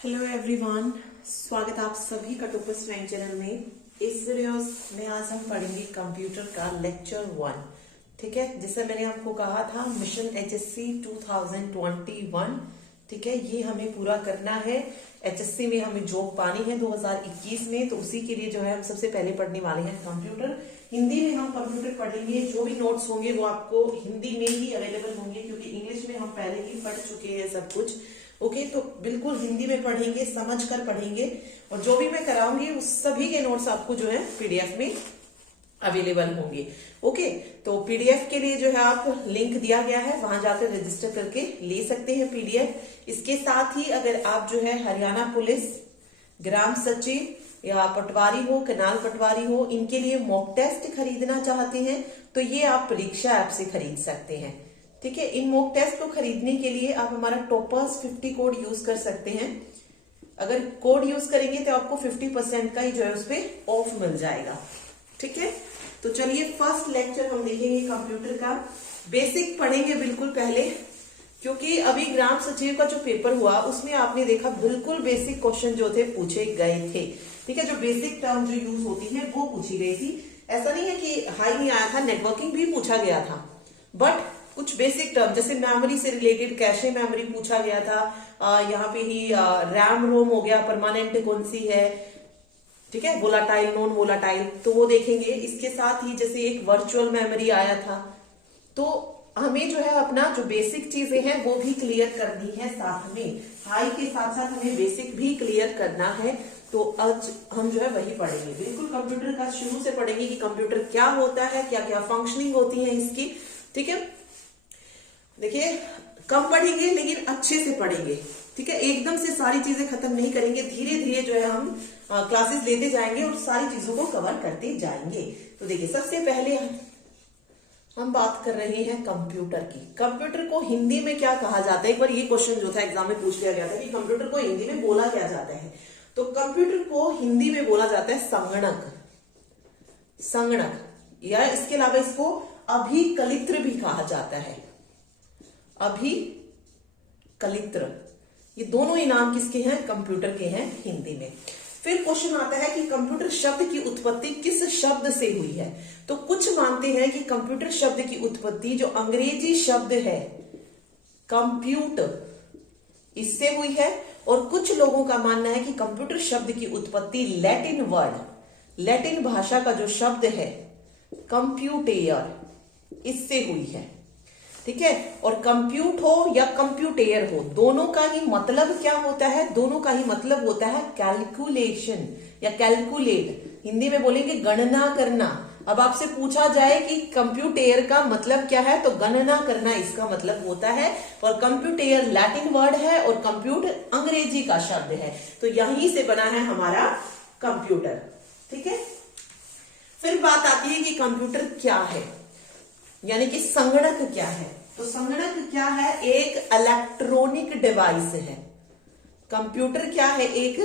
Hello everyone, स्वागत है आप सभी का टोपस फ्रेंड चैनल में। इस वीडियो में आज हम पढ़ेंगे कंप्यूटर का लेक्चर 1। ठीक है, जैसे मैंने आपको कहा था मिशन एचएससी 2021। ठीक है, ये हमें पूरा करना है। एचएससी में हमें जॉब पानी है 2021 में, तो उसी के लिए जो है हम सबसे पहले पढ़ने वाले हैं कंप्यूटर। हिंदी में हम कंप्यूटर पढ़ेंगे। जो भी नोट्स होंगे वो आपको हिंदी में ही अवेलेबल होंगे, क्योंकि इंग्लिश में हम पहले ही पढ़ चुके हैं सब कुछ। ओके, तो बिल्कुल हिंदी में पढ़ेंगे, समझ कर पढ़ेंगे, और जो भी मैं कराऊंगी उस सभी के नोट्स आपको जो है पीडीएफ में अवेलेबल होंगे। ओके, तो पीडीएफ के लिए जो है आप लिंक दिया गया है, वहां जाकर रजिस्टर करके ले सकते हैं पीडीएफ। इसके साथ ही अगर आप जो है हरियाणा पुलिस, ग्राम सचिव या पटवारी हो, कनाल पटवारी हो, इनके लिए मॉक टेस्ट खरीदना चाहते हैं तो ये आप परीक्षा ऐप से खरीद सकते हैं। ठीक है, इन मॉक टेस्ट को खरीदने के लिए आप हमारा टॉपर्स 50 कोड यूज कर सकते हैं। अगर कोड यूज करेंगे तो आपको 50% का ही जो है उस पर ऑफ मिल जाएगा। ठीक है, तो चलिए फर्स्ट लेक्चर हम देखेंगे कंप्यूटर का। बेसिक पढ़ेंगे बिल्कुल पहले, क्योंकि अभी ग्राम सचिव का जो पेपर हुआ उसमें आपने देखा बिल्कुल बेसिक क्वेश्चन जो थे पूछे गए थे। ठीक है, जो बेसिक टर्म जो यूज होती है वो पूछी गई थी। ऐसा नहीं है कि हाई नहीं आया था, नेटवर्किंग भी पूछा गया था, बट कुछ बेसिक टर्म जैसे मेमोरी से रिलेटेड कैशे मेमोरी पूछा गया था। यहाँ पे ही रैम रोम हो गया, परमानेंट कौन सी है, ठीक है, वोलाटाइल नॉन वोलाटाइल, तो वो देखेंगे। इसके साथ ही जैसे एक वर्चुअल मेमोरी आया था, तो हमें जो है अपना जो बेसिक चीजें हैं वो भी क्लियर करनी है। साथ में हाई के साथ साथ हमें बेसिक भी क्लियर करना है। तो आज हम जो है वही पढ़ेंगे, बिल्कुल कंप्यूटर का शुरू से पढ़ेंगे कि कंप्यूटर क्या होता है, क्या क्या फंक्शनिंग होती है इसकी। ठीक है, देखिए कम पढ़ेंगे लेकिन अच्छे से पढ़ेंगे। ठीक है, एकदम से सारी चीजें खत्म नहीं करेंगे, धीरे धीरे जो है हम क्लासेस लेते जाएंगे और सारी चीजों को कवर करते जाएंगे। तो देखिए सबसे पहले हम बात कर रहे हैं कंप्यूटर की। कंप्यूटर को हिंदी में क्या कहा जाता है? एक बार ये क्वेश्चन जो था एग्जाम में पूछ लिया गया था कि कंप्यूटर को हिंदी में बोला क्या जाता है। तो कंप्यूटर को हिंदी में बोला जाता है संगणक। संगणक, या इसके अलावा इसको अभिकलित्र भी कहा जाता है। अभिकलित्र, ये दोनों ही नाम किसके हैं? कंप्यूटर के हैं हिंदी में। फिर क्वेश्चन आता है कि कंप्यूटर शब्द की उत्पत्ति किस शब्द से हुई है? तो कुछ मानते हैं कि कंप्यूटर शब्द की उत्पत्ति जो अंग्रेजी शब्द है कंप्यूटर, इससे हुई है, और कुछ लोगों का मानना है कि कंप्यूटर शब्द की उत्पत्ति लैटिन वर्ड, लैटिन भाषा का जो शब्द है कंप्यूटेयर, इससे हुई है। ठीक है, और कंप्यूट हो या कंप्यूटेयर हो, दोनों का ही मतलब क्या होता है? दोनों का ही मतलब होता है कैलकुलेशन या कैलकुलेट। हिंदी में बोलेंगे गणना करना। अब आपसे पूछा जाए कि कंप्यूटेयर का मतलब क्या है, तो गणना करना इसका मतलब होता है। और कंप्यूटेयर लैटिन वर्ड है और कंप्यूट अंग्रेजी का शब्द है, तो यहीं से बना है हमारा कंप्यूटर। ठीक है, फिर बात आती है कि कंप्यूटर क्या है, यानी कि संगणक क्या है। तो संगणक क्या है? एक इलेक्ट्रॉनिक डिवाइस है। कंप्यूटर क्या है? एक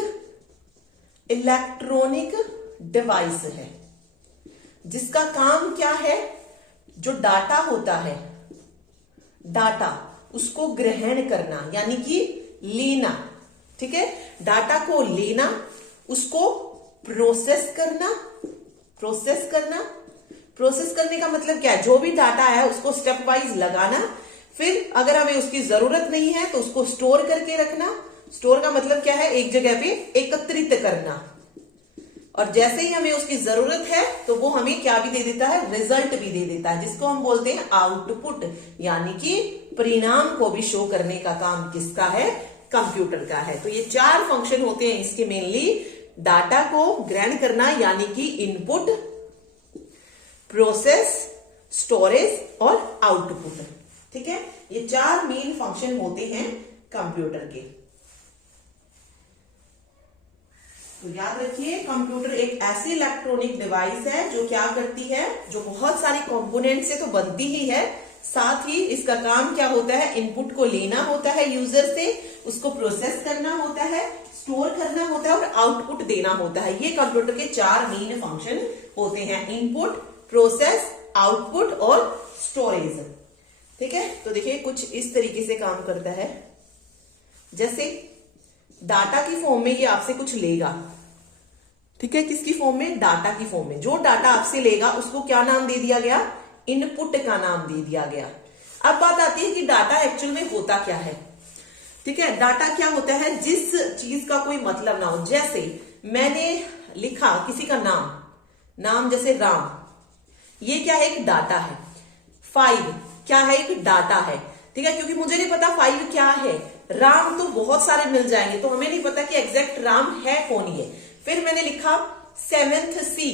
इलेक्ट्रॉनिक डिवाइस है, जिसका काम क्या है? जो डाटा होता है, डाटा उसको ग्रहण करना, यानी कि लेना। ठीक है, डाटा को लेना, उसको प्रोसेस करना। प्रोसेस करने का मतलब क्या है? जो भी डाटा है उसको स्टेप वाइज लगाना, फिर अगर हमें उसकी जरूरत नहीं है तो उसको स्टोर करके रखना। स्टोर का मतलब क्या है? एक जगह पे एकत्रित करना, और जैसे ही हमें उसकी जरूरत है तो वो हमें क्या भी दे देता है? रिजल्ट भी दे देता है, जिसको हम बोलते हैं आउटपुट, यानी कि परिणाम को भी शो करने का काम किसका है? कंप्यूटर का है। तो ये 4 फंक्शन होते हैं इसके मेनली। डाटा को ग्रहण करना यानी कि इनपुट, प्रोसेस, स्टोरेज और आउटपुट। ठीक है, ये 4 मेन फंक्शन होते हैं कंप्यूटर के। तो याद रखिए, कंप्यूटर एक ऐसी इलेक्ट्रॉनिक डिवाइस है जो क्या करती है, जो बहुत सारी कंपोनेंट से तो बनती ही है, साथ ही इसका काम क्या होता है? इनपुट को लेना होता है यूजर से, उसको प्रोसेस करना होता है, स्टोर करना होता है और आउटपुट देना होता है। ये कंप्यूटर के 4 मेन फंक्शन होते हैं, इनपुट, प्रोसेस, आउटपुट और स्टोरेज। ठीक है, तो देखिए कुछ इस तरीके से काम करता है। जैसे डाटा की फॉर्म में ये आपसे कुछ लेगा, ठीक है, किसकी फॉर्म में? डाटा की फॉर्म में। जो डाटा आपसे लेगा उसको क्या नाम दे दिया गया? इनपुट का नाम दे दिया गया। अब बात आती है कि डाटा एक्चुअल में होता क्या है, ठीक है। डाटा क्या होता है? जिस चीज का कोई मतलब ना हो। जैसे मैंने लिखा किसी का नाम जैसे राम, ये क्या है? एक डाटा है। 5 क्या है? एक डाटा है, ठीक है, क्योंकि मुझे नहीं पता 5 क्या है। राम तो बहुत सारे मिल जाएंगे, तो हमें नहीं पता कि एग्जैक्ट राम है कौन ये। फिर मैंने लिखा 7th C,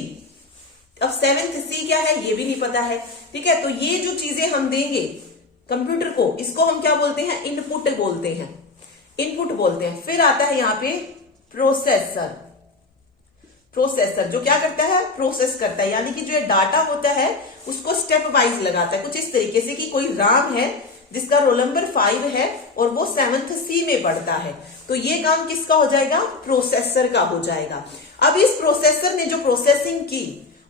अब 7th C क्या है ये भी नहीं पता है, ठीक है। तो ये जो चीजें हम देंगे कंप्यूटर को, इसको हम क्या बोलते हैं? इनपुट बोलते हैं, इनपुट बोलते हैं। फिर आता है यहाँ पे प्रोसेसर। प्रोसेसर जो क्या करता है? प्रोसेस करता है, यानी कि जो डाटा होता है उसको स्टेप वाइज लगाता है, कुछ इस तरीके से कि कोई राम है जिसका रोल नंबर 5 है और वो 7th C में पढ़ता है, तो ये काम किसका हो जाएगा? प्रोसेसर का हो जाएगा। अब इस प्रोसेसर ने जो प्रोसेसिंग की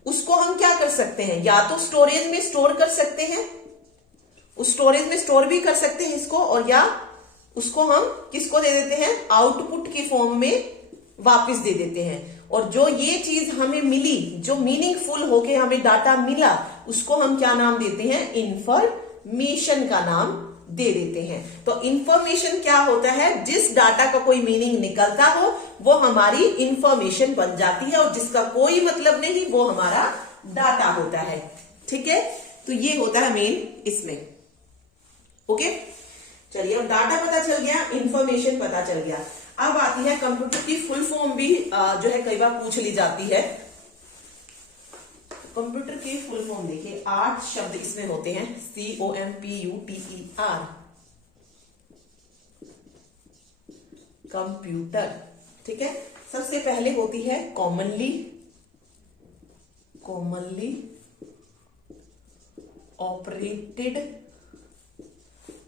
उसको हम क्या कर सकते हैं? या तो स्टोरेज में स्टोर कर सकते हैं, उस स्टोरेज में स्टोर भी कर सकते हैं इसको, और या उसको हम किसको दे देते हैं? आउटपुट की फॉर्म में वापस दे देते हैं। और जो ये चीज हमें मिली, जो मीनिंगफुल होके हमें डाटा मिला, उसको हम क्या नाम देते हैं? इंफॉर्मेशन का नाम दे देते हैं। तो इंफॉर्मेशन क्या होता है? जिस डाटा का कोई मीनिंग निकलता हो वो हमारी इंफॉर्मेशन बन जाती है, और जिसका कोई मतलब नहीं वो हमारा डाटा होता है, ठीक है। तो ये होता है मेन इसमें, ओके। चलिए, अब डाटा पता चल गया, इंफॉर्मेशन पता चल गया। अब आती है कंप्यूटर की फुल फॉर्म भी जो है कई बार पूछ ली जाती है। कंप्यूटर की फुल फॉर्म देखिए, 8 शब्द इसमें होते हैं। COMPUTER, कंप्यूटर, ठीक है। सबसे पहले होती है कॉमनली ऑपरेटेड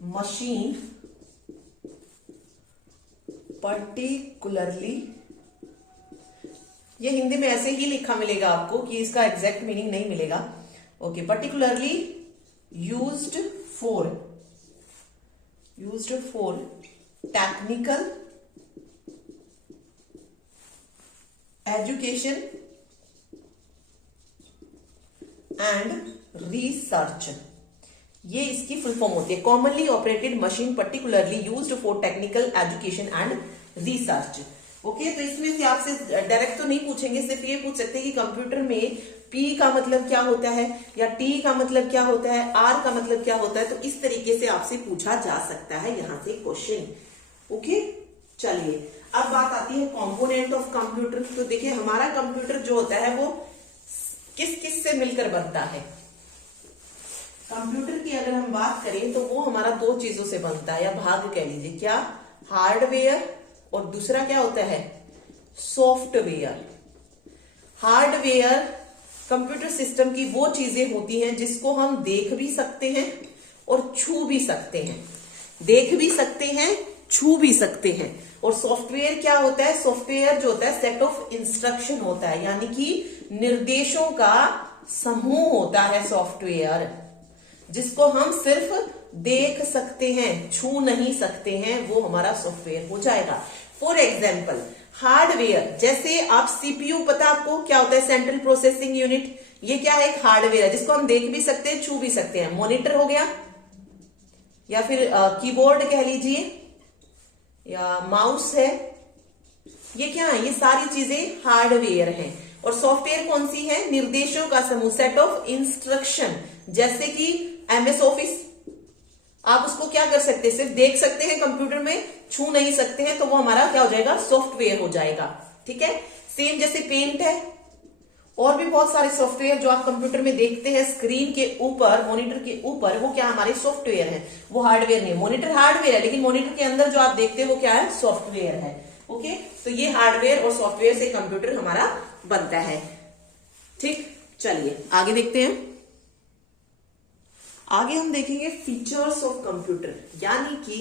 मशीन, पर्टिकुलरली, ये हिंदी में ऐसे ही लिखा मिलेगा आपको कि इसका एग्जैक्ट मीनिंग नहीं मिलेगा, okay. Particularly used for technical education and research, ये इसकी फुल फॉर्म होती है। Commonly operated machine particularly used for technical education and research, okay. तो इसमें से आपसे डायरेक्ट तो नहीं पूछेंगे, सिर्फ ये पूछ सकते हैं कि कंप्यूटर में P का मतलब क्या होता है, या T का मतलब क्या होता है, R का मतलब क्या होता है। तो इस तरीके से आपसे पूछा जा सकता है यहां से क्वेश्चन, ओके। चलिए, अब बात आती है कंपोनेंट ऑफ कंप्यूटर। तो देखिए, हमारा कंप्यूटर जो होता है वो किस किस से मिलकर बनता है? कंप्यूटर की अगर हम बात करें तो वो हमारा 2 चीजों से बनता है, या भाग कह लीजिए। क्या? हार्डवेयर, और दूसरा क्या होता है? सॉफ्टवेयर। हार्डवेयर कंप्यूटर सिस्टम की वो चीजें होती हैं जिसको हम देख भी सकते हैं और छू भी सकते हैं, देख भी सकते हैं, छू भी सकते हैं। और सॉफ्टवेयर क्या होता है? सॉफ्टवेयर जो होता है सेट ऑफ इंस्ट्रक्शन होता है, यानी कि निर्देशों का समूह होता है सॉफ्टवेयर, जिसको हम सिर्फ देख सकते हैं, छू नहीं सकते हैं, वो हमारा सॉफ्टवेयर हो जाएगा। फॉर एग्जाम्पल, हार्डवेयर, जैसे आप सीपीयू, पता आपको क्या होता है? सेंट्रल प्रोसेसिंग यूनिट, ये क्या है? एक हार्डवेयर है जिसको हम देख भी सकते हैं, छू भी सकते हैं। मॉनिटर हो गया, या फिर कीबोर्ड कह लीजिए, या माउस है, ये क्या है? ये सारी चीजें हार्डवेयर हैं। और सॉफ्टवेयर कौन सी है? निर्देशों का समूह, सेट ऑफ इंस्ट्रक्शन। जैसे कि MS ऑफिस, आप उसको क्या कर सकते हैं? सिर्फ देख सकते हैं कंप्यूटर में, छू नहीं सकते हैं, तो वो हमारा क्या हो जाएगा? सॉफ्टवेयर हो जाएगा, ठीक है। सेम जैसे पेंट है, और भी बहुत सारे सॉफ्टवेयर जो आप कंप्यूटर में देखते हैं स्क्रीन के ऊपर, मॉनिटर के ऊपर, वो क्या हमारे सॉफ्टवेयर है, वो हार्डवेयर नहीं है। मॉनिटर हार्डवेयर है, लेकिन मॉनिटर के अंदर जो आप देखते हैं वो क्या है? सॉफ्टवेयर है, ओके। तो ये हार्डवेयर और सॉफ्टवेयर से कंप्यूटर हमारा बनता है, ठीक। चलिए आगे देखते हैं। आगे हम देखेंगे फीचर्स ऑफ कंप्यूटर, यानी कि,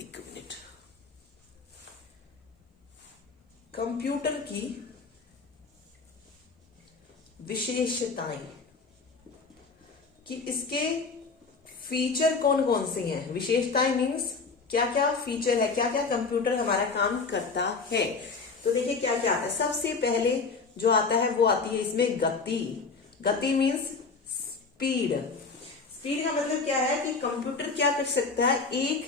एक मिनट, कंप्यूटर की विशेषताएं, कि इसके फीचर कौन कौन से हैं। विशेषताएं मीन्स क्या क्या फीचर है, क्या क्या कंप्यूटर हमारा काम करता है। तो देखिए क्या क्या आता है। सबसे पहले जो आता है वो आती है इसमें गति। गति मीन्स स्पीड। स्पीड का मतलब क्या है कि कंप्यूटर क्या कर सकता है, एक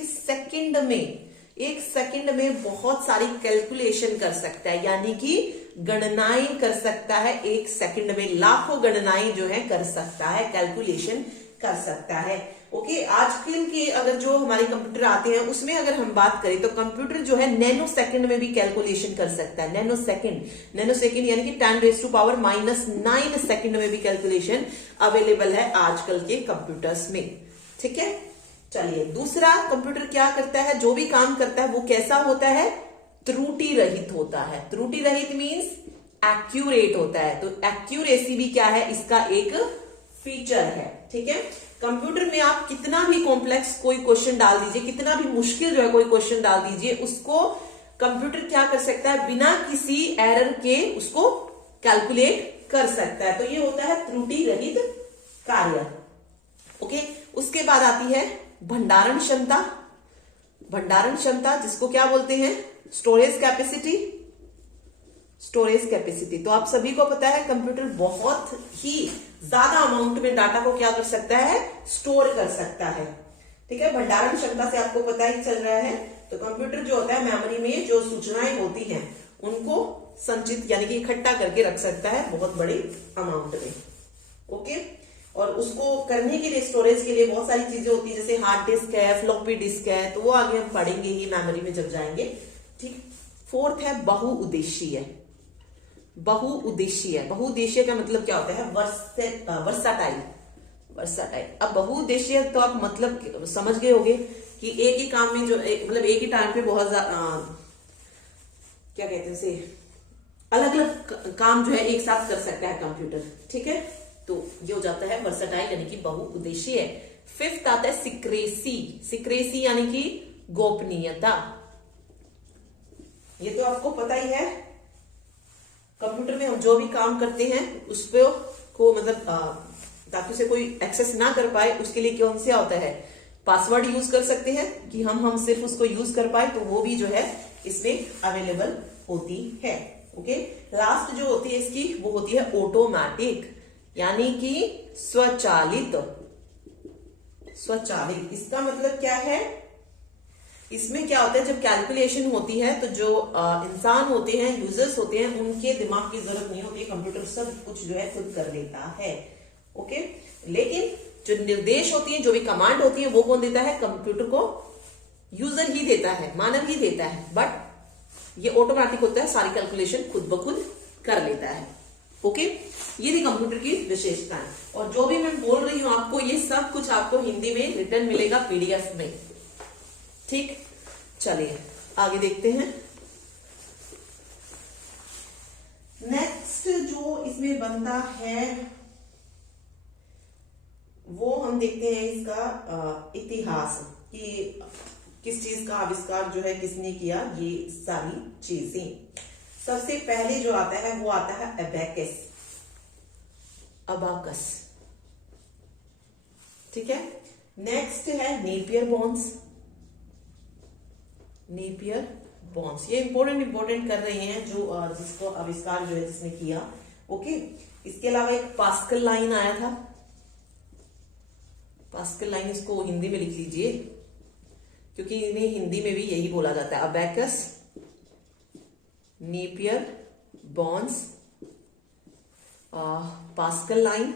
सेकंड में बहुत सारी कैलकुलेशन कर सकता है, यानी कि गणनाएं कर सकता है। एक सेकंड में लाखों गणनाएं जो है कर सकता है, कैलकुलेशन कर सकता है। ओके, आजकल के अगर जो हमारे कंप्यूटर आते हैं उसमें अगर हम बात करें तो कंप्यूटर जो है नैनो सेकंड में भी कैलकुलेशन कर सकता है। नैनो सेकंड यानी कि 10⁻⁻⁹ सेकंड में भी कैलकुलेशन अवेलेबल है आजकल के कंप्यूटर्स में। ठीक है, चलिए दूसरा कंप्यूटर क्या करता है, जो भी काम करता है वो कैसा होता है, त्रुटि रहित होता है। त्रुटि रहित मीन्स एक्यूरेट होता है। तो एक्यूरेसी भी क्या है, इसका एक फीचर है। ठीक है, कंप्यूटर में आप कितना भी कॉम्प्लेक्स कोई क्वेश्चन डाल दीजिए, कितना भी मुश्किल जो है कोई क्वेश्चन डाल दीजिए, उसको कंप्यूटर क्या कर सकता है, बिना किसी एरर के उसको कैलकुलेट कर सकता है। तो ये होता है त्रुटि रहित कार्य। ओके, उसके बाद आती है भंडारण क्षमता। भंडारण क्षमता जिसको क्या बोलते हैं, स्टोरेज कैपेसिटी। स्टोरेज कैपेसिटी तो आप सभी को पता है कंप्यूटर बहुत ही ज्यादा अमाउंट में डाटा को क्या कर सकता है, स्टोर कर सकता है। ठीक है, भंडारण क्षमता से आपको पता ही चल रहा है। तो कंप्यूटर जो होता है मेमोरी में जो सूचनाएं होती हैं उनको संचित यानी कि इकट्ठा करके रख सकता है बहुत बड़े अमाउंट में। ओके, और उसको करने के लिए स्टोरेज के लिए बहुत सारी चीजें होती है, जैसे हार्ड डिस्क है, फ्लॉपी डिस्क है, तो वो आगे हम पढ़ेंगे ही मेमोरी में जब जाएंगे। ठीक, फोर्थ है बहुउद्देशीय। बहुउद्देशीय, बहुउद्देशीय का मतलब क्या होता है, वर्साटाइल। अब बहुउद्देशीय तो आप मतलब समझ गए होंगे कि एक ही काम में जो मतलब एक ही टाइम पे बहुत क्या कहते हैं उसे, अलग अलग काम जो है एक साथ कर सकता है कंप्यूटर। ठीक है, तो ये हो जाता है वर्साटाइल यानी कि बहुउद्देशीय। फिफ्थ आता है सिक्रेसी। सिक्रेसी यानी कि गोपनीयता। ये तो आपको पता ही है, कंप्यूटर में हम जो भी काम करते हैं उस पे को मतलब ताकि उसे कोई एक्सेस ना कर पाए, उसके लिए कौन सा होता है, पासवर्ड यूज कर सकते हैं कि हम सिर्फ उसको यूज कर पाए, तो वो भी जो है इसमें अवेलेबल होती है। ओके, लास्ट जो होती है इसकी वो होती है ऑटोमेटिक यानी कि स्वचालित। स्वचालित इसका मतलब क्या है, इसमें क्या होता है जब कैलकुलेशन होती है तो जो इंसान होते हैं, यूजर्स होते हैं, उनके दिमाग की जरूरत नहीं होती, कंप्यूटर सब कुछ जो है खुद कर लेता है। ओके, लेकिन जो निर्देश होती है, जो भी कमांड होती है, वो कौन देता है, कंप्यूटर को यूजर ही देता है, मानव ही देता है, बट ये ऑटोमेटिक होता है, सारी कैलकुलेशन खुद ब खुद कर लेता है। ओके, ये थी कंप्यूटर की विशेषताएं। और जो भी मैं बोल रही हूं आपको, ये सब कुछ आपको हिंदी में रिटर्न मिलेगा पीडीएफ में। ठीक, चलिए आगे देखते हैं। नेक्स्ट जो इसमें बनता है वो हम देखते हैं इसका इतिहास, कि किस चीज का आविष्कार जो है किसने किया, ये सारी चीजें। सबसे पहले जो आता है वो आता है अबैकस। अबाकस, ठीक है। नेक्स्ट है नेपियर बॉन्स। नेपियर बॉन्स, ये इंपॉर्टेंट कर रहे हैं जो जिसको आविष्कार जो है जिसने किया। ओके, इसके अलावा एक पास्कल लाइन आया था। पास्कल लाइन इसको हिंदी में लिख लीजिए क्योंकि इन्हें हिंदी में भी यही बोला जाता है, abacus, Napier bones, Pascal line.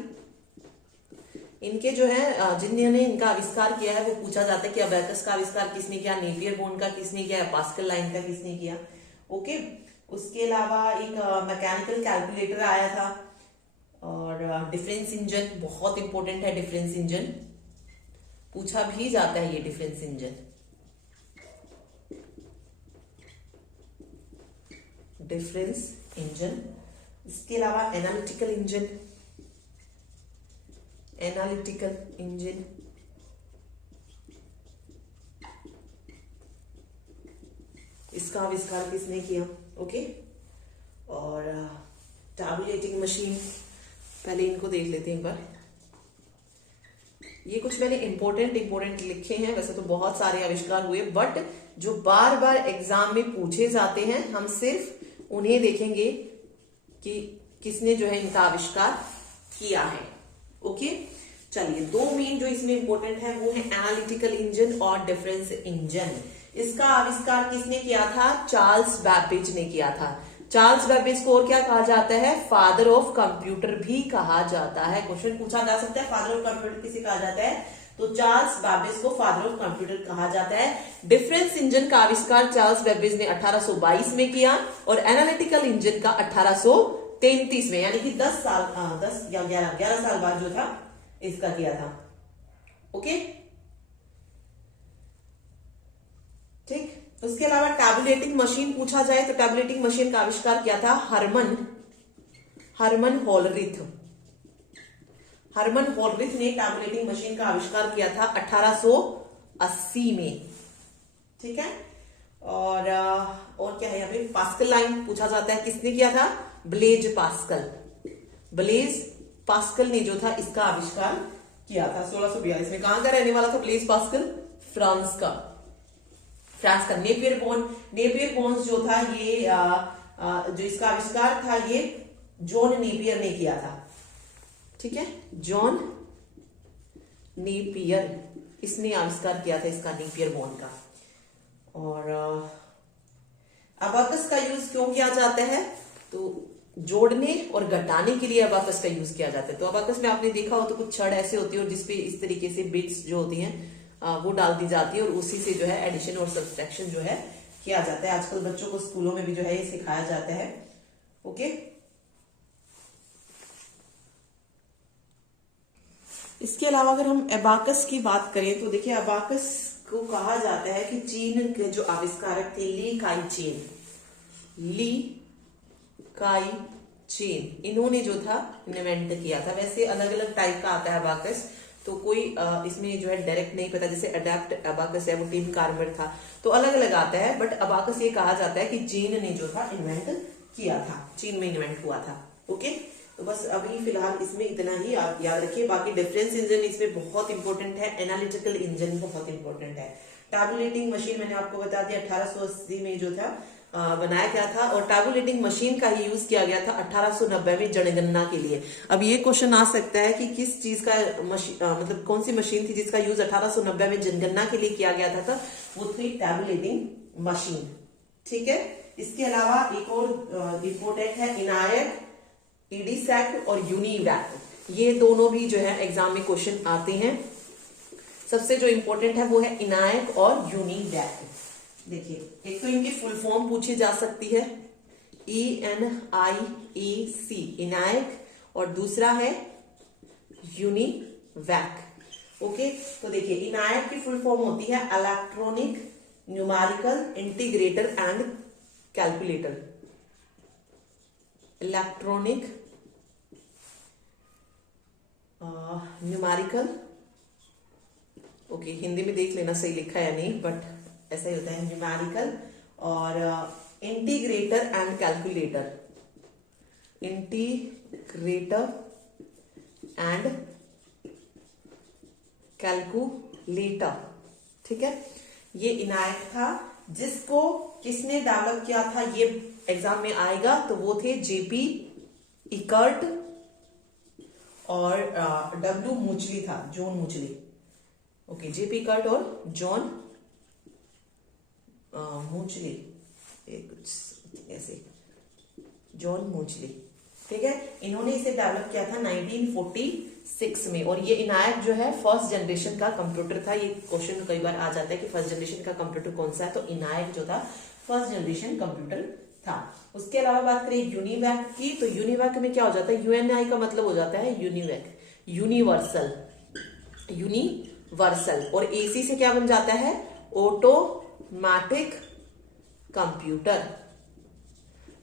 इनके जो है जिन्होंने इनका आविष्कार किया है वो पूछा जाता है कि अबैकस का आविष्कार किसने किया, नेपियर बोन का किसने किया, पास्कल लाइन का किसने किया। ओके, उसके अलावा एक मैकेनिकल कैलकुलेटर आया था, और डिफरेंस इंजन बहुत इंपॉर्टेंट है। डिफरेंस इंजन पूछा भी जाता है, ये डिफरेंस इंजन, डिफरेंस इंजन। इसके अलावा एनालिटिकल इंजन, एनालिटिकल इंजन। इसका आविष्कार किसने किया। ओके, और टैबुलेटिंग मशीन, पहले इनको देख लेते हैं एक बार। ये कुछ मैंने इंपॉर्टेंट लिखे हैं, वैसे तो बहुत सारे आविष्कार हुए, बट जो बार बार एग्जाम में पूछे जाते हैं हम सिर्फ उन्हें देखेंगे कि किसने जो है इनका आविष्कार किया है। ओके, चलिए दो मेन जो इसमें इंपॉर्टेंट है वो है एनालिटिकल इंजन और डिफरेंस इंजन। इसका आविष्कार किसने किया था? चार्ल्स बैबेज ने किया था। चार्ल्स बैबेज को और क्या कहा जाता है? फादर ऑफ कंप्यूटर भी कहा जाता है। क्वेश्चन पूछा जा सकता है फादर ऑफ कंप्यूटर किसे कहा जाता है, तो चार्ल्स बैबेज को फादर ऑफ कंप्यूटर कहा जाता है। डिफरेंस इंजन का आविष्कार चार्ल्स बैबेज ने 1822 में किया और एनालिटिकल इंजन का 1833 में, यानी कि 10 या 11 साल बाद जो था इसका किया था। ओके, ठीक। उसके अलावा टैबुलेटिंग मशीन पूछा जाए तो टैबुलेटिंग मशीन का आविष्कार किया था हरमन होलरिथ। हरमन होलरिथ ने टैबुलेटिंग मशीन का आविष्कार किया था 1880 में। ठीक है, और क्या है यहाँ पे? पास्कल लाइन पूछा जाता है, किसने किया था? ब्लेज पास्कल ने जो था इसका आविष्कार किया था 1642 में। कहां का रहने वाला था ब्लेज पास्कल? फ्रांस का। नेपियर बोन्स जो था ये जो इसका आविष्कार था ये जॉन नेपियर ने किया था। ठीक है, जॉन नेपियर, इसने आविष्कार किया था इसका, नेपियर बोन का। और अबाकस का यूज क्यों किया जाता है? तो जोड़ने और घटाने के लिए अबाकस का यूज किया जाता है। तो अबाकस में आपने देखा हो तो कुछ छड़ ऐसे होती है और जिसपे इस तरीके से बिट्स जो होती हैं वो डाल दी जाती है और उसी से जो है एडिशन और सब्सट्रैक्शन जो है किया जाता है। आजकल बच्चों को स्कूलों में भी जो है ये सिखाया जाता है। ओके, इसके अलावा अगर हम अबाकस की बात करें तो देखिए अबाकस को कहा जाता है कि चीन के जो आविष्कारक थे ली काई चेन, इन्होंने जो था इन्वेंट किया था। वैसे अलग अलग टाइप का आता है अबाकस, तो कोई इसमें जो है डायरेक्ट नहीं पता। जैसे अडेप्ट अबाकस है वो टिम कार्मर था, तो अलग अलग आता है, बट अबाकस ये कहा जाता है कि चीन ने जो था इन्वेंट किया था, चीन में इन्वेंट हुआ था। ओके, तो बस अभी फिलहाल इसमें इतना ही आप याद रखिए। बाकी डिफरेंस इंजन इसमें बहुत इंपॉर्टेंट है, एनालिटिकल इंजन बहुत इंपॉर्टेंट है। टैबुलेटिंग मशीन मैंने आपको बता दिया 1880 में जो था बनाया गया था और टैबुलेटिंग मशीन का ही यूज किया गया था 1890 में जनगणना के लिए। अब ये क्वेश्चन आ सकता है कि किस चीज का मतलब कौन सी मशीन थी जिसका यूज 1890 में जनगणना के लिए किया गया था? वो थी टैबुलेटिंग मशीन। ठीक है, इसके अलावा एक और इंपॉर्टेंट है इनायक, ईडीसैक और यूनिवैक। ये दोनों भी जो है एग्जाम में क्वेश्चन आते हैं। सबसे जो इंपॉर्टेंट है वो है इनायक और यूनिवैक। देखिए, एक तो इनकी फुल फॉर्म पूछी जा सकती है ENIAC इनायक, और दूसरा है यूनिवैक। ओके, तो देखिए इनायक की फुल फॉर्म होती है electronic numerical integrator and calculator. Electronic numerical, okay Hindi में देख लेना सही लिखा है या नहीं, बट ऐसा ही होता है न्यूमेरिकल, और integrator and calculator. Integrator and calculator. ठीक है, ये इनायक था जिसको किसने डेवलप किया था, ये एग्जाम में आएगा, तो वो थे जेपी इकर्ट और डब्ल्यू मूचली था, John muesli. Okay, JP Eckert और जॉन मूचली, कुछ ऐसे, जॉन मूचली। ठीक है, इन्होंने इसे डेवलप किया था 1946 में। और ये इनायक जो है फर्स्ट जनरेशन का कंप्यूटर था। ये क्वेश्चन कई बार आ जाता है कि फर्स्ट जनरेशन का कंप्यूटर कौन सा है, तो इनायक जो था फर्स्ट जनरेशन कंप्यूटर था। उसके अलावा बात करें यूनिवैक की, तो यूनिवैक में क्या हो जाता है? यूएनआई का मतलब हो जाता है यूनिवैक, यूनिवर्सल, और एसी से क्या बन जाता है? Automatic computer.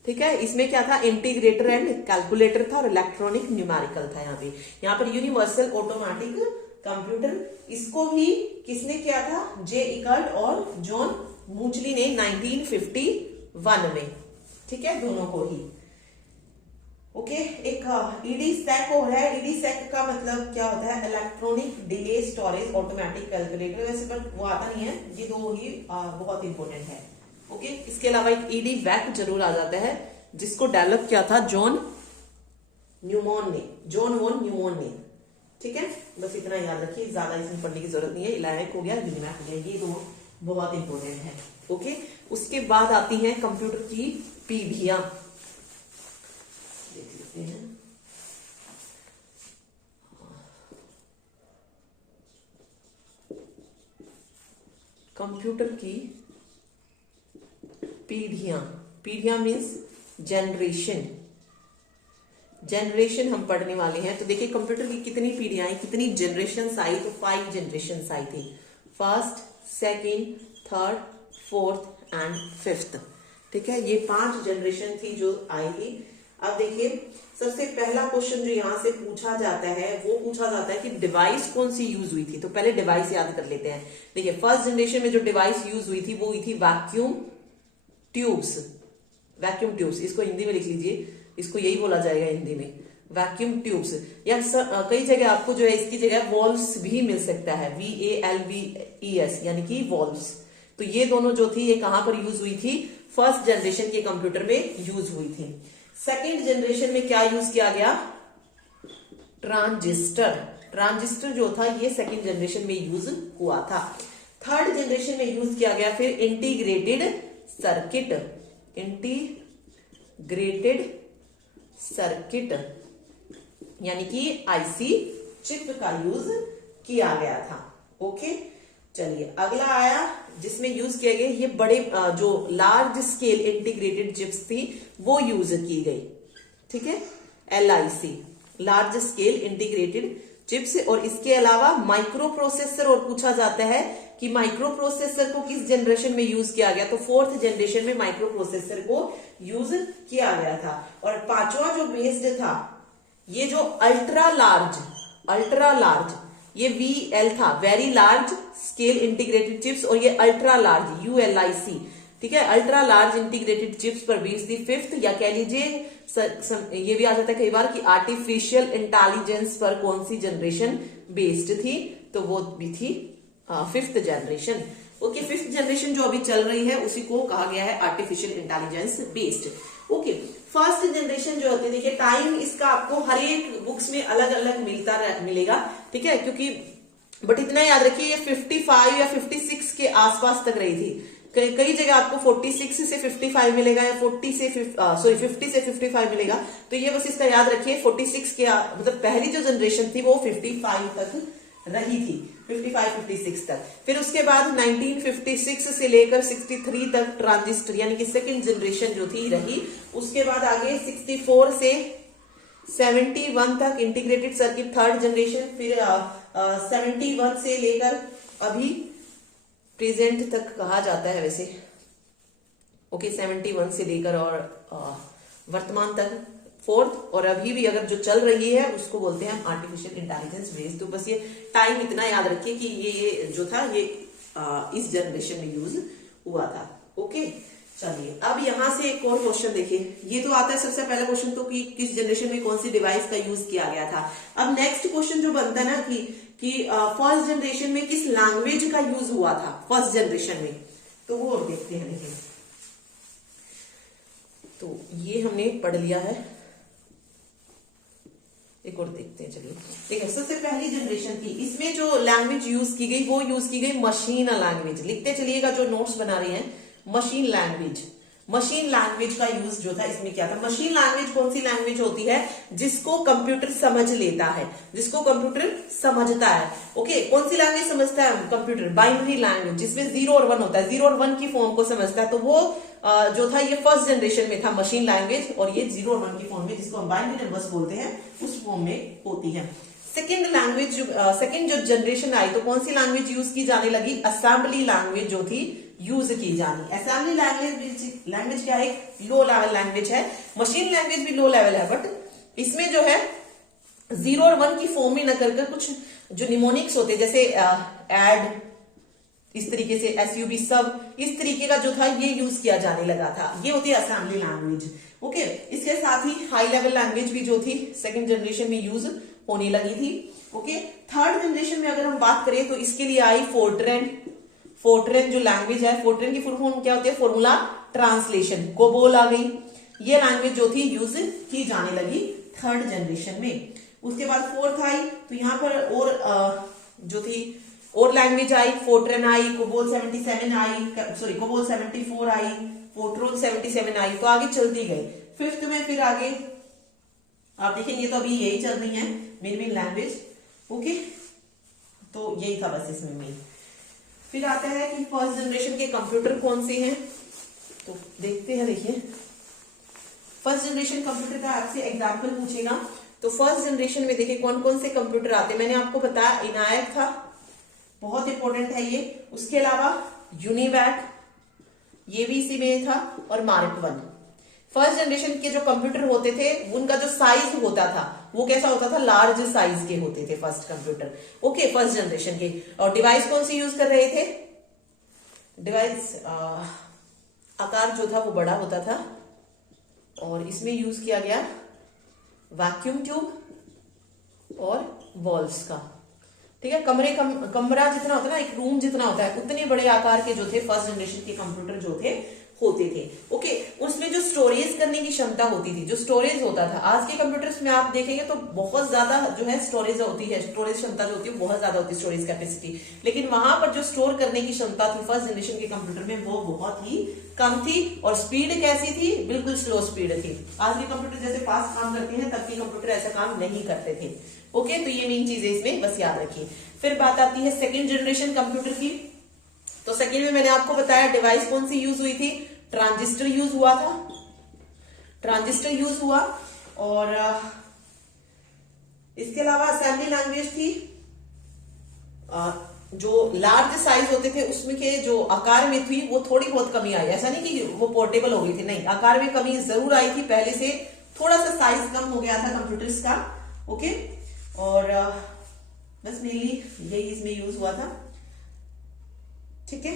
ठीक है, इसमें क्या था? इंटीग्रेटर एंड कैलकुलेटर था और इलेक्ट्रॉनिक न्यूमेरिकल था। यहाँ पर यूनिवर्सल ऑटोमेटिक कंप्यूटर, इसको भी किसने किया था? जे इकर्ट और जॉन मूचली ने 1951 में। ठीक है, दोनों को ही। ओके एक ईडी सेक हो रहा है। ईडी सेक का मतलब क्या होता है? Electronic delay storage automatic calculator. वैसे पर वो आता नहीं है, ये दो ही बहुत इंपॉर्टेंट है। ओके इसके अलावा एक ईडी वैक जरूर आ जाता है, जिसको डेवलप किया था जॉन न्यूमॉन ने, जॉन वॉन न्यूमॉन ने। ठीक है, बस इतना याद रखिए, ज्यादा इसमें पढ़ने की जरूरत नहीं है। इलाइक हो गया, यूनिमैक हो गया, ये दो बहुत इंपॉर्टेंट है। ओके उसके बाद आती है कंप्यूटर की पीढ़ियां, देख लेते हैं। कंप्यूटर की पीढ़ियां, पीढ़ियां मीन्स जनरेशन, जनरेशन हम पढ़ने वाले हैं। तो देखिए कंप्यूटर की कितनी पीढ़ियां आई, कितनी जनरेशन आई, तो 5 जनरेशन आई थी। First, second, third, fourth and fifth. ठीक है, ये 5 जनरेशन थी जो आई थी। अब देखिए सबसे पहला क्वेश्चन जो यहां से पूछा जाता है वो पूछा जाता है कि डिवाइस कौन सी यूज हुई थी। तो पहले डिवाइस याद कर लेते हैं। देखिए फर्स्ट जनरेशन में जो डिवाइस यूज हुई थी वो हुई थी वैक्यूम ट्यूब्स। वैक्यूम ट्यूब्स, इसको हिंदी में लिख लीजिए, इसको यही बोला जाएगा हिंदी में, वैक्यूम ट्यूब्स। या कई जगह आपको जो है इसकी जगह वॉल्व्स भी मिल सकता है, VALVES यानी कि वॉल्व्स। तो ये दोनों जो थी ये कहां पर यूज हुई थी? फर्स्ट जनरेशन के कंप्यूटर में यूज हुई थी। सेकेंड जनरेशन में क्या यूज किया गया? ट्रांजिस्टर। ट्रांजिस्टर जो था ये सेकेंड जनरेशन में यूज हुआ था। थर्ड जनरेशन में यूज किया गया फिर इंटीग्रेटेड सर्किट, इंटीग्रेटेड सर्किट यानी कि आईसी चिप का यूज किया गया था। ओके चलिए अगला आया जिसमें यूज किया गया, ये बड़े जो लार्ज स्केल इंटीग्रेटेड चिप्स थी वो यूज की गई। ठीक है, LIC, large scale integrated chips. और इसके अलावा माइक्रो प्रोसेसर और पूछा जाता है कि माइक्रो प्रोसेसर को किस जनरेशन में यूज किया गया? तो फोर्थ जनरेशन में माइक्रो प्रोसेसर को यूज किया गया था। और पांचवा जो बेस्ड था, ये जो अल्ट्रा लार्ज ये VL था, very large scale integrated chips, और ये अल्ट्रा लार्ज ULIC। ठीक है, अल्ट्रा लार्ज इंटीग्रेटेड चिप्स पर बेस्ड थी। फिफ्थ, या कह लीजिए ये भी आ जाता है कई बार कि आर्टिफिशियल इंटेलिजेंस पर कौन सी जनरेशन बेस्ड थी? तो वो भी थी fifth generation. Okay, fifth generation जो अभी चल रही है उसी को कहा गया है artificial intelligence based. Okay, first generation जो होती है, देखिए टाइम इसका आपको हर एक बुक्स में अलग अलग मिलेगा। ठीक है, क्योंकि बट इतना याद रखिए ये 55 या 56 के आसपास तक रही थी। कई जगह आपको 46 से 55 मिलेगा या 50 से 55 मिलेगा। तो ये बस इसका याद रखिए, 46 के मतलब पहली जो जनरेशन थी वो 55 तक रही थी, 55-56 तक। फिर उसके बाद 1956 से लेकर 63 तक ट्रांजिस्टर यानी कि सेकंड जनरेशन जो थी रही। उसके बाद आगे 64 से 71 तक इंटीग्रेटेड सर्किट थर्ड जनरेशन। फिर 71 से लेकर अभी प्रेजेंट तक कहा जाता है वैसे। ओके, 71 से लेकर और वर्तमान तक फोर्थ, और अभी भी अगर जो चल रही है उसको बोलते हैं आर्टिफिशियल इंटेलिजेंस बेस्ड। तो बस ये टाइम इतना याद रखिए कि ये जो था ये इस जनरेशन में यूज हुआ था। ओके चलिए अब यहां से एक और क्वेश्चन देखिए, ये तो आता है सबसे पहला क्वेश्चन तो कि किस जनरेशन में कौन सी डिवाइस का यूज किया गया था। अब नेक्स्ट क्वेश्चन जो बनता है ना कि फर्स्ट जनरेशन में किस लैंग्वेज का यूज हुआ था फर्स्ट जनरेशन में, तो वो देखते हैं। देखिए तो ये हमने पढ़ लिया है, एक और देखते हैं। चलिए देखिए सबसे पहली जनरेशन थी, इसमें जो लैंग्वेज यूज की गई वो यूज की गई मशीन लैंग्वेज। लिखते चलिएगा जो नोट्स बना रहे हैं, मशीन लैंग्वेज। मशीन लैंग्वेज का यूज जो था इसमें क्या था? मशीन लैंग्वेज कौन सी लैंग्वेज होती है? जिसको कंप्यूटर समझ लेता है, जिसको कंप्यूटर समझता है। ओके, कौन सी लैंग्वेज समझता है कंप्यूटर? बाइनरी लैंग्वेज, जिसमें 0 और 1 होता है, 0 और 1 की फॉर्म को समझता है। तो वो जो था ये फर्स्ट जनरेशन में था मशीन लैंग्वेज, और ये 0 और 1 की फॉर्म में, जिसको हम बाइनरी नंबर्स बोलते हैं, उस फॉर्म में होती है। सेकेंड लैंग्वेज सेकेंड जो जनरेशन आई तो कौन सी लैंग्वेज यूज की जाने लगी? असेंबली लैंग्वेज जो थी यूज की जानी। असेंबली लैंग्वेज क्या है? लो लेवल लैंग्वेज है। मशीन लैंग्वेज भी लो लेवल है, बट इसमें जो है 0 और 1 की फॉर्म में न कर कुछ जो निमोनिक्स होते हैं, जैसे ऐड, इस तरीके से SUB सब, इस तरीके का जो था ये यूज किया जाने लगा था। ये होती है असेंबली लैंग्वेज। ओके, इसके साथ ही हाई लेवल लैंग्वेज भी जो थी सेकेंड जनरेशन में यूज होने लगी थी। ओके, थर्ड जनरेशन में अगर हम बात करें तो इसके लिए आई फोर्ट्रेन। फोर्ट्रेन जो लैंग्वेज है, फोर्ट्रेन की फुल फॉर्म क्या होती है? Formula translation. कोबोल आ गई, ये लैंग्वेज जो थी यूज की जाने लगी थर्ड जनरेशन में। उसके बाद फोर्थ आई, तो यहाँ पर और जो थी और language I, Fortran I, COBOL 77 I, sorry COBOL 74 आई, फोर्ट्रोन 77 आई, तो आगे चलती गई। फिफ्थ में फिर आगे आप देखेंगे तो अभी यही चल रही है मेन लैंग्वेज। ओके, तो यही था बस इसमें मेन। फिर आता है कि फर्स्ट जनरेशन के कंप्यूटर कौन से हैं, तो देखते हैं। देखिए, फर्स्ट जनरेशन कंप्यूटर का आपसे एग्जाम्पल पूछेगा, तो फर्स्ट जनरेशन में देखिए कौन कौन से कंप्यूटर आते हैं। मैंने आपको बताया इनायत था, बहुत इंपॉर्टेंट है ये। उसके अलावा यूनिवैक, ये भी इसी में था, और मार्क 1। फर्स्ट जनरेशन के जो कंप्यूटर होते थे उनका जो साइज होता था वो कैसा होता था? लार्ज साइज के होते थे first computer. Okay, first generation के। और डिवाइस कौन सी यूज कर रहे थे? डिवाइस आकार जो था वो बड़ा होता था, और इसमें यूज किया गया वैक्यूम ट्यूब और वॉल्व्स का। ठीक है, कमरा जितना होता है ना, एक रूम जितना होता है, उतने बड़े आकार के जो थे फर्स्ट जनरेशन के कंप्यूटर जो थे होते थे। ओके, उसमें जो स्टोरेज करने की क्षमता होती थी, जो स्टोरेज होता था, आज के कंप्यूटर्स में आप देखेंगे तो बहुत ज्यादा जो है स्टोरेज होती है, स्टोरेज क्षमता जो होती है बहुत ज्यादा होती है, स्टोरेज कैपेसिटी। लेकिन वहां पर जो स्टोर करने की क्षमता थी फर्स्ट जनरेशन के कंप्यूटर में वो बहुत ही कम थी। और स्पीड कैसी थी? बिल्कुल स्लो स्पीड थी। आज के कंप्यूटर जैसे फास्ट काम करते हैं, तब के कंप्यूटर ऐसा काम नहीं करते थे। ओके, तो ये मेन चीजें इसमें बस याद रखिए। फिर बात आती है सेकेंड जनरेशन कंप्यूटर की। तो सेकेंड में मैंने आपको बताया डिवाइस कौन सी यूज हुई थी? ट्रांजिस्टर यूज हुआ था, ट्रांजिस्टर यूज हुआ। और इसके अलावा असेंबली लैंग्वेज थी। जो लार्ज साइज होते थे उसमें के जो आकार में थी वो थोड़ी बहुत कमी आई। ऐसा नहीं कि वो पोर्टेबल हो गई थी, नहीं, आकार में कमी जरूर आई थी। पहले से थोड़ा सा साइज कम हो गया था कंप्यूटर्स का। ओके, और बस मेनली यही इसमें यूज हुआ था। ठीक है,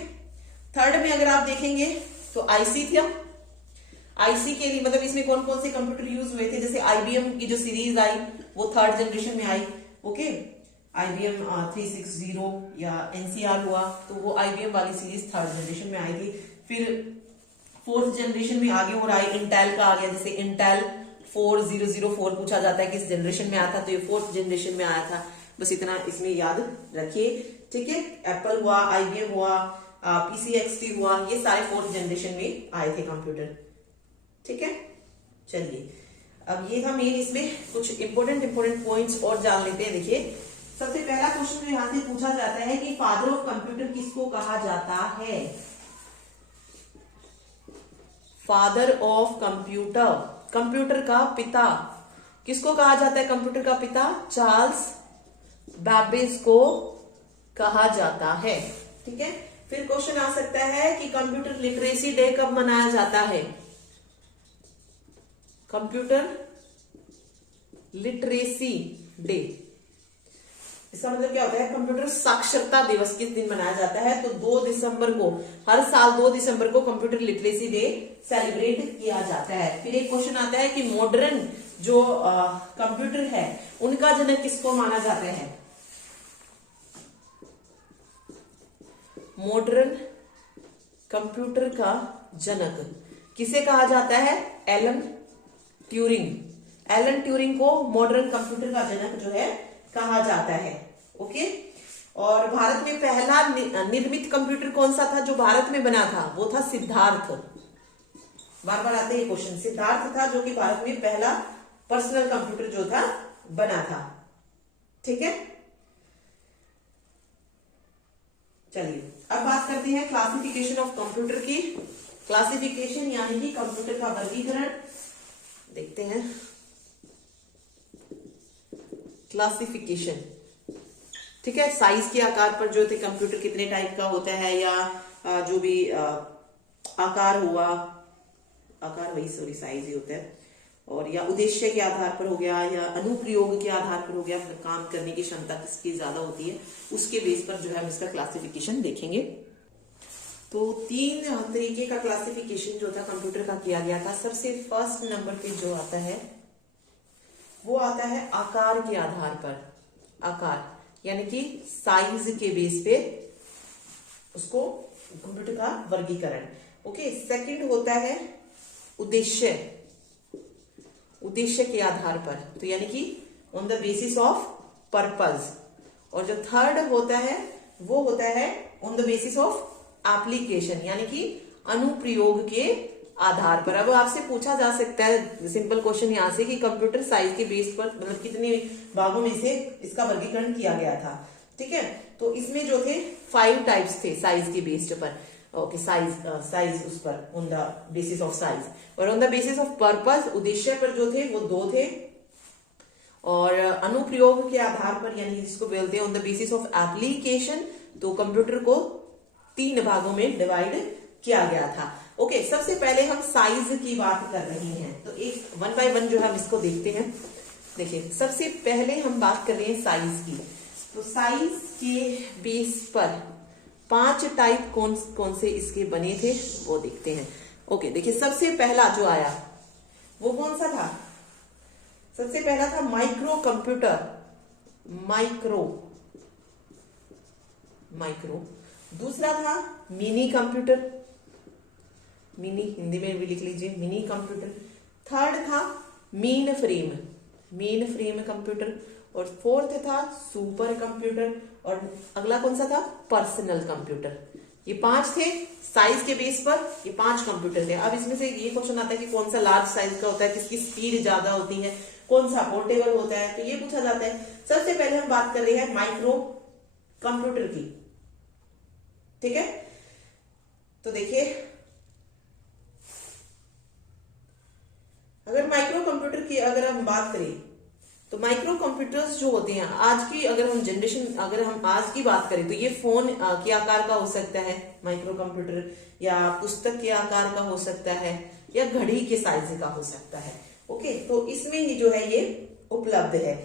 थर्ड में अगर आप देखेंगे तो आईसी था। आईसी के लिए मतलब इसमें कौन कौन से कंप्यूटर यूज हुए थे? जैसे आईबीएम की जो सीरीज आई वो थर्ड जनरेशन में आई। ओके, आईबीएम 360 या एनसीआर हुआ, तो वो आईबीएम वाली सीरीज थर्ड जनरेशन में आई थी। फिर फोर्थ जनरेशन में आगे और आई, इंटेल का आ गया। जैसे इंटेल 4004 पूछा जाता है किस जनरेशन में आया था, तो ये फोर्थ जनरेशन में आया था। बस इतना इसमें याद रखिए। ठीक है, एप्पल हुआ, आईबीएम हुआ, पीसीएक्सटी हुआ, ये सारे फोर्थ जनरेशन में आए थे कंप्यूटर। ठीक है, चलिए अब ये था मेन। इसमें कुछ इंपोर्टेंट पॉइंट्स और जान लेते हैं। देखिए, सबसे पहला क्वेश्चन जो यहां से पूछा जाता है कि फादर ऑफ कंप्यूटर किसको कहा जाता है? फादर ऑफ कंप्यूटर, कंप्यूटर का पिता किसको कहा जाता है? कंप्यूटर का पिता चार्ल्स बैबेज को कहा जाता है। ठीक है, फिर क्वेश्चन आ सकता है कि कंप्यूटर लिटरेसी डे कब मनाया जाता है? कंप्यूटर लिटरेसी डे, इसका मतलब क्या होता है? कंप्यूटर साक्षरता दिवस किस दिन मनाया जाता है? तो 2 दिसंबर को, हर साल 2 दिसंबर को कंप्यूटर लिटरेसी डे सेलिब्रेट किया जाता है। फिर एक क्वेश्चन आता है कि मॉडर्न जो कंप्यूटर है उनका जनक किसको माना जाता है? मॉडर्न कंप्यूटर का जनक किसे कहा जाता है? Alan Turing. एलन ट्यूरिंग को मॉडर्न कंप्यूटर का जनक जो है कहा जाता है। ओके, और भारत में पहला निर्मित कंप्यूटर कौन सा था जो भारत में बना था? वो था सिद्धार्थ। बार बार आते हैं क्वेश्चन, सिद्धार्थ था जो कि भारत में पहला पर्सनल कंप्यूटर जो था बना था। ठीक है, चलिए अब बात करते हैं क्लासिफिकेशन ऑफ कंप्यूटर की। क्लासिफिकेशन यानी कि कंप्यूटर का वर्गीकरण देखते हैं। क्लासिफिकेशन, ठीक है, साइज के आकार पर जो थे कंप्यूटर कितने टाइप का होता है, या जो भी आकार हुआ, आकार वही सॉरी साइज ही होता है, और या उद्देश्य के आधार पर हो गया या अनुप्रयोग के आधार पर हो गया, काम करने की क्षमता किसकी ज्यादा होती है, उसके बेस पर जो है हम इसका क्लासिफिकेशन देखेंगे। तो 3 तरीके का क्लासिफिकेशन जो था कंप्यूटर का किया गया था। सबसे फर्स्ट नंबर पे जो आता है वो आता है आकार के आधार पर, आकार यानी कि साइज के बेस पे उसको कंप्यूटर का वर्गीकरण। ओके, सेकंड होता है उद्देश्य, उद्देश्य के आधार पर, तो यानी कि on the basis of purpose. और जो थर्ड होता है वो होता है on the basis of application, यानी कि अनुप्रयोग के आधार पर। अब आपसे पूछा जा सकता है सिंपल क्वेश्चन यहां से कि कंप्यूटर साइज के बेस पर मतलब कितने भागों में से इसका वर्गीकरण किया गया था। ठीक है, तो इसमें जो थे 5 टाइप्स थे साइज के बेस पर। ओके, साइज उस पर on the basis of size, और on the basis of purpose उद्देश्य पर जो थे वो 2 थे, और अनुप्रयोग के आधार पर यानी जिसको बोलते हैं on the basis of application, तो कंप्यूटर को 3 भागों में डिवाइड किया गया था। ओके, सबसे पहले हम साइज की बात कर रहे हैं, तो एक 1 बाय 1 जो है हम इसको देखते हैं। देखिए, सबसे पहले हम बात कर रहे हैं साइज की। तो साइज के बेस पर 5 टाइप कौन से इसके बने थे वो देखते हैं। ओके, देखिए सबसे पहला जो आया वो कौन सा था? सबसे पहला था माइक्रो कंप्यूटर, माइक्रो। दूसरा था मिनी कंप्यूटर, मिनी हिंदी में भी लिख लीजिए, मिनी कंप्यूटर। थर्ड था मेन फ्रेम कंप्यूटर, और फोर्थ था सुपर कंप्यूटर, और अगला कौन सा था? Personal computer. ये 5 थे साइज के बेस पर, ये 5 कंप्यूटर थे। अब इसमें से ये क्वेश्चन आता है कि कौन सा लार्ज साइज का होता है, किसकी स्पीड ज्यादा होती है, कौन सा पोर्टेबल होता है, तो ये पूछा जाता है। सबसे पहले हम बात कर रहे हैं माइक्रो कंप्यूटर की। ठीक है, तो देखिए अगर माइक्रो कंप्यूटर की अगर हम बात करें तो माइक्रो कंप्यूटर्स जो होते हैं आज की, अगर हम आज की बात करें तो ये फोन के आकार का हो सकता है माइक्रो कंप्यूटर, या पुस्तक के आकार का हो सकता है, या घड़ी के साइज का हो सकता है। ओके, तो इसमें ही जो है ये उपलब्ध है।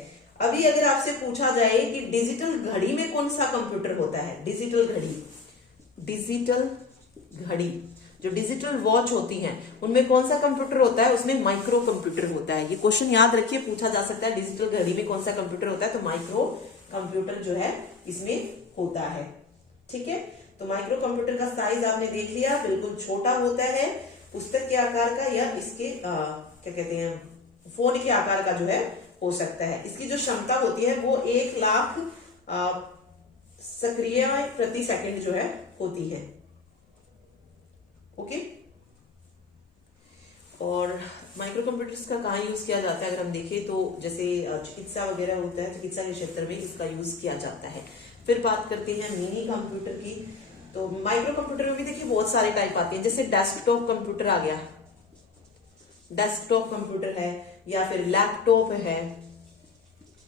अभी अगर आपसे पूछा जाए कि डिजिटल घड़ी में कौन सा कंप्यूटर होता है, डिजिटल घड़ी जो डिजिटल वॉच होती हैं उनमें कौन सा कंप्यूटर होता है? उसमें माइक्रो कंप्यूटर होता है। ये क्वेश्चन याद रखिए, पूछा जा सकता है डिजिटल घड़ी में कौन सा कंप्यूटर होता है, तो माइक्रो कंप्यूटर जो है इसमें होता है। ठीक है, तो माइक्रो कंप्यूटर का साइज आपने देख लिया, बिल्कुल छोटा होता है, पुस्तक के आकार का, या इसके क्या कहते हैं फोन के आकार का जो है हो सकता है। इसकी जो क्षमता होती है वो 1 लाख सक्रिय प्रति सेकंड जो है होती है। ओके, और माइक्रो कंप्यूटर्स का कहाँ यूज किया जाता है अगर हम देखें तो जैसे चिकित्सा वगैरह होता है, चिकित्सा के क्षेत्र में इसका यूज किया जाता है। फिर बात करते हैं मिनी कंप्यूटर की। तो माइक्रो कंप्यूटर में भी देखिए बहुत सारे टाइप आते हैं, जैसे डेस्कटॉप कंप्यूटर आ गया, डेस्कटॉप कंप्यूटर है, या फिर लैपटॉप है,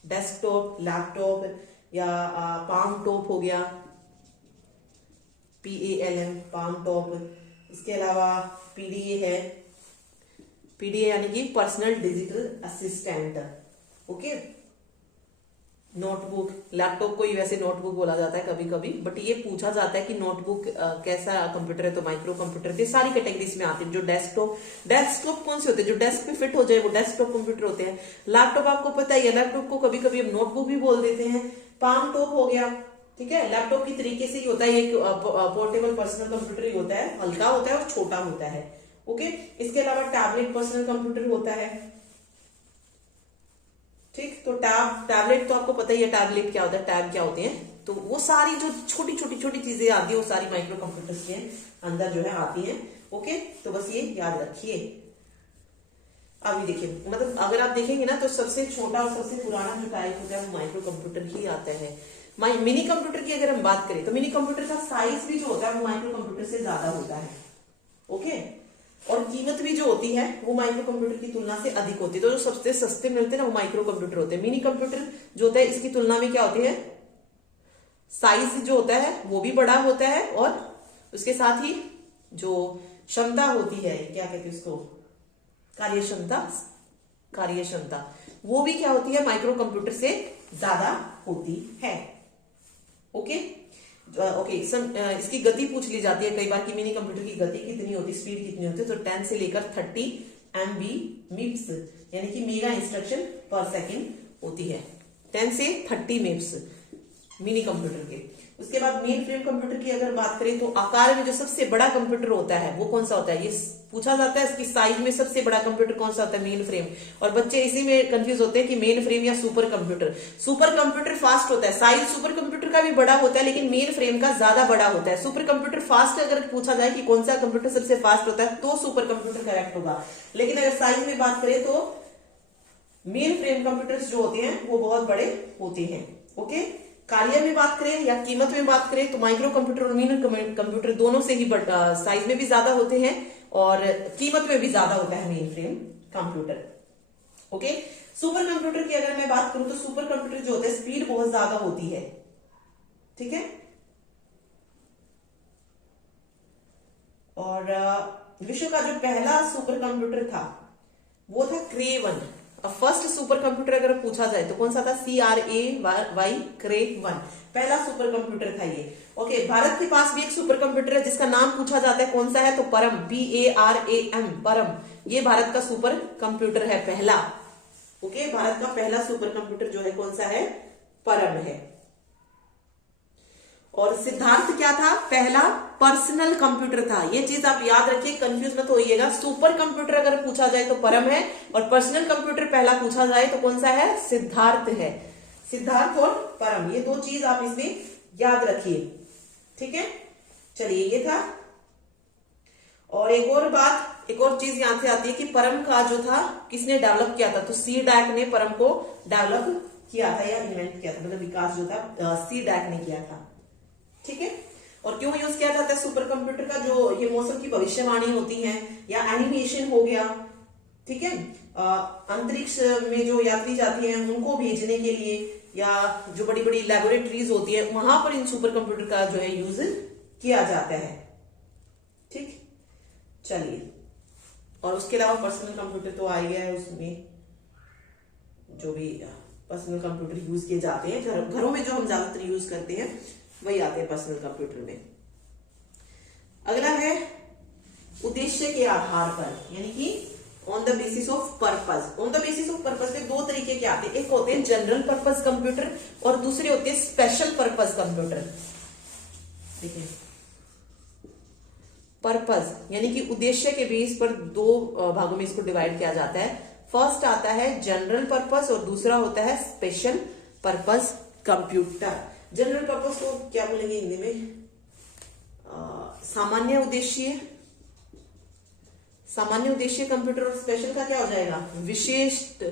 डेस्कटॉप, लैपटॉप, या पाम टॉप हो गया, PALM, पाम टॉप। इसके अलावा PDA है, PDA यानी कि personal digital assistant. Okay, notebook, laptop को ही वैसे नोटबुक बोला जाता है कभी कभी, बट ये पूछा जाता है कि नोटबुक कैसा कंप्यूटर है, तो माइक्रो कंप्यूटर के सारी कैटेगरीज में आते हैं। जो डेस्कटॉप कौन से होते हैं? जो डेस्क पे फिट हो जाए वो डेस्कटॉप कंप्यूटर होते हैं। लैपटॉप आपको पता ही है, लैपटॉप को कभी कभी हम नोटबुक भी बोल देते हैं। पाम टॉप हो गया, ठीक है, लैपटॉप की तरीके से ही होता है, एक पोर्टेबल पर्सनल कंप्यूटर ही होता है, हल्का होता है और छोटा होता है। ओके, इसके अलावा टैबलेट पर्सनल कंप्यूटर होता है। ठीक, तो टैबलेट तो आपको पता ही है, टैबलेट क्या होता है, टैब क्या होते हैं, तो वो सारी जो छोटी छोटी चीजें आती है वो सारी माइक्रो कंप्यूटर्स के अंदर जो है आती हैं। ओके, तो बस ये याद रखिए। अभी देखिए, मतलब अगर आप देखेंगे ना तो सबसे छोटा और सबसे पुराना जो टाइप होता है वो माइक्रो कंप्यूटर ही आता है। मिनी कंप्यूटर की अगर हम बात करें तो मिनी कंप्यूटर का साइज भी जो होता है वो माइक्रो कंप्यूटर से ज्यादा होता है। ओके, और कीमत भी जो होती है वो माइक्रो कंप्यूटर की तुलना से अधिक होती है। तो जो सबसे सस्ते मिलते हैं ना वो माइक्रो कंप्यूटर होते हैं। मिनी कंप्यूटर जो होता है इसकी तुलना में क्या होती है, साइज जो होता है वो भी बड़ा होता है, और उसके साथ ही जो क्षमता होती है, क्या कहते हैं उसको, कार्यक्षमता वो भी क्या होती है, माइक्रो कंप्यूटर से ज्यादा होती है। ओके, ओके इसकी गति पूछ ली जाती है कई बार कि मिनी कंप्यूटर की गति कितनी होती है, स्पीड कितनी होती है, तो 10 से लेकर 30 MB मिप्स यानी कि मेगा इंस्ट्रक्शन पर सेकेंड होती है। 10 से 30 मिप्स मिनी कंप्यूटर के। उसके बाद मेन फ्रेम कंप्यूटर की अगर बात करें तो आकार में जो सबसे बड़ा कंप्यूटर होता है वो कौन सा होता है, ये पूछा जाता है इसकी साइज में सबसे बड़ा कंप्यूटर कौन सा होता है, मेन फ्रेम। और बच्चे इसी में कंफ्यूज होते हैं कि मेन फ्रेम या super computer. Super computer fast होता है, साइज सुपर कंप्यूटर का भी बड़ा होता है लेकिन मेन फ्रेम का ज्यादा बड़ा होता है। सुपर कंप्यूटर फास्ट अगर पूछा जाए कि कौन सा कंप्यूटर सबसे फास्ट होता है तो सुपर कंप्यूटर करेक्ट होगा, लेकिन अगर साइज में बात करें तो मेन फ्रेम कंप्यूटर्स जो होते हैं वो बहुत बड़े होते हैं। ओके, कार्य में बात करें या कीमत में बात करें तो माइक्रो कंप्यूटर और मिनी कंप्यूटर दोनों से ही साइज में भी ज्यादा होते हैं और कीमत में भी ज्यादा होता है main frame computer. Okay, super computer की अगर मैं बात करूं तो सुपर कंप्यूटर जो होता है स्पीड बहुत ज्यादा होती है। ठीक है, और विश्व का जो पहला सुपर कंप्यूटर था वो था क्रे 1। फर्स्ट सुपर कंप्यूटर अगर पूछा जाए तो कौन सा था, CRAY क्रे 1 पहला सुपर कंप्यूटर था ये। ओके, भारत के पास भी एक सुपर कंप्यूटर है जिसका नाम पूछा जाता है कौन सा है, तो परम, PARAM परम, ये भारत का सुपर कंप्यूटर है पहला। ओके, भारत का पहला सुपर कंप्यूटर जो है कौन सा है, परम है। और सिद्धार्थ क्या था, पहला पर्सनल कंप्यूटर था। ये चीज आप याद रखिए, कंफ्यूज मत होइएगा। सुपर कंप्यूटर अगर पूछा जाए तो परम है और पर्सनल कंप्यूटर पहला पूछा जाए तो कौन सा है, सिद्धार्थ है। सिद्धार्थ और परम, ये दो चीज आप इसमें याद रखिए। ठीक है, चलिए ये था। और एक और बात, एक और चीज यहां से आती है कि परम का जो था किसने डेवलप किया था, तो CDAC ने परम को डेवलप किया था या इन्वेंट किया था, मतलब विकास जो था CDAC ने किया था। ठीक है, और क्यों यूज किया जाता है सुपर कंप्यूटर का, जो ये मौसम की भविष्यवाणी होती है या एनिमेशन हो गया, ठीक है, अंतरिक्ष में जो यात्री जाती हैं उनको भेजने के लिए या जो बड़ी बड़ी लेबोरेटरीज होती है वहां पर इन सुपर कंप्यूटर का जो है यूज किया जाता है। ठीक, चलिए, और उसके अलावा पर्सनल कंप्यूटर तो आ गया है, उसमें जो भी पर्सनल कंप्यूटर यूज किए जाते हैं घरों में जो हम ज्यादातर यूज करते हैं वही आते हैं पर्सनल कंप्यूटर में। अगला है उद्देश्य के आधार पर, यानी कि on the basis of purpose. On the basis of purpose में दो तरीके के आते हैं, एक होते हैं जनरल पर्पस कंप्यूटर और दूसरे होते हैं स्पेशल पर्पस कंप्यूटर। देखिए, पर्पस यानी कि उद्देश्य के बेस पर दो भागों में इसको डिवाइड किया जाता है। फर्स्ट आता है जनरल पर्पस और दूसरा होता है special purpose computer. General purpose को क्या बोलेंगे हिंदी में, सामान्य उद्देश्य। सामान्य उद्देश्य कंप्यूटर और स्पेशल का क्या हो जाएगा, विशिष्ट,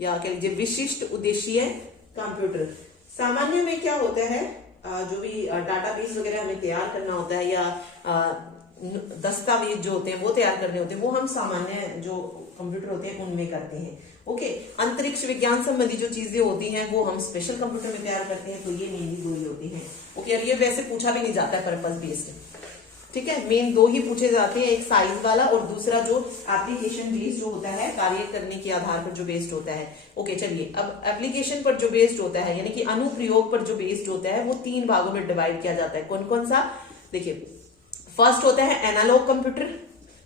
या कह लीजिए विशिष्ट उद्देश्य कंप्यूटर। सामान्य में क्या होता है, जो भी डाटाबेस वगैरह हमें तैयार करना होता है या दस्तावेज जो होते हैं वो तैयार करने होते हैं, वो हम सामान्य जो कंप्यूटर होते हैं उनमें करते हैं। ओके, अंतरिक्ष विज्ञान संबंधी जो चीजें होती हैं वो हम स्पेशल कंप्यूटर में तैयार करते हैं, तो ये मेनली दो ही होती हैं। ओके, और ये वैसे पूछा भी नहीं जाता है पर्पस बेस्ड। ठीक है, मेन दो ही पूछे जाते हैं, एक साइज वाला और दूसरा जो एप्लीकेशन बेस्ड जो होता है, कार्य करने के आधार पर जो बेस्ड होता है। ओके, चलिए, अब एप्लीकेशन पर जो बेस्ड होता है यानी कि अनुप्रयोग पर जो बेस्ड होता है वो तीन भागों में डिवाइड किया जाता है। कौन कौन सा, देखिए, फर्स्ट होता है एनालॉग कंप्यूटर,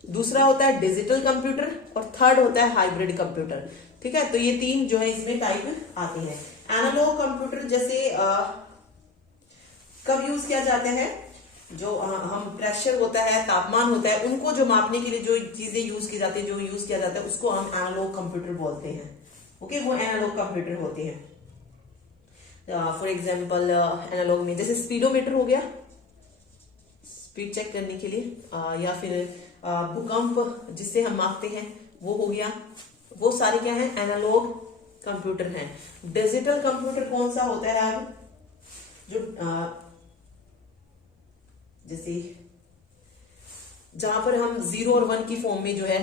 दूसरा होता है डिजिटल कंप्यूटर और थर्ड होता है हाइब्रिड कंप्यूटर। ठीक है, तो ये तीन जो है इसमें टाइप आते हैं। एनालॉग कंप्यूटर जैसे कब यूज किया जाता है, जो हम प्रेशर होता है, तापमान होता है, उनको जो मापने के लिए जो चीजें यूज की जाती है, जो यूज किया जाता है उसको हम एनालॉग कंप्यूटर बोलते हैं। ओके, वो एनालॉग कंप्यूटर होते हैं। फॉर एग्जांपल एनालॉग में जैसे स्पीडोमीटर हो गया, स्पीड चेक करने के लिए, या फिर भूकंप जिससे हम मापते हैं वो हो गया, वो सारे क्या है, एनालॉग कंप्यूटर हैं। डिजिटल कंप्यूटर कौन सा होता है, अब जो जैसे जहां पर हम 0 और 1 की फॉर्म में जो है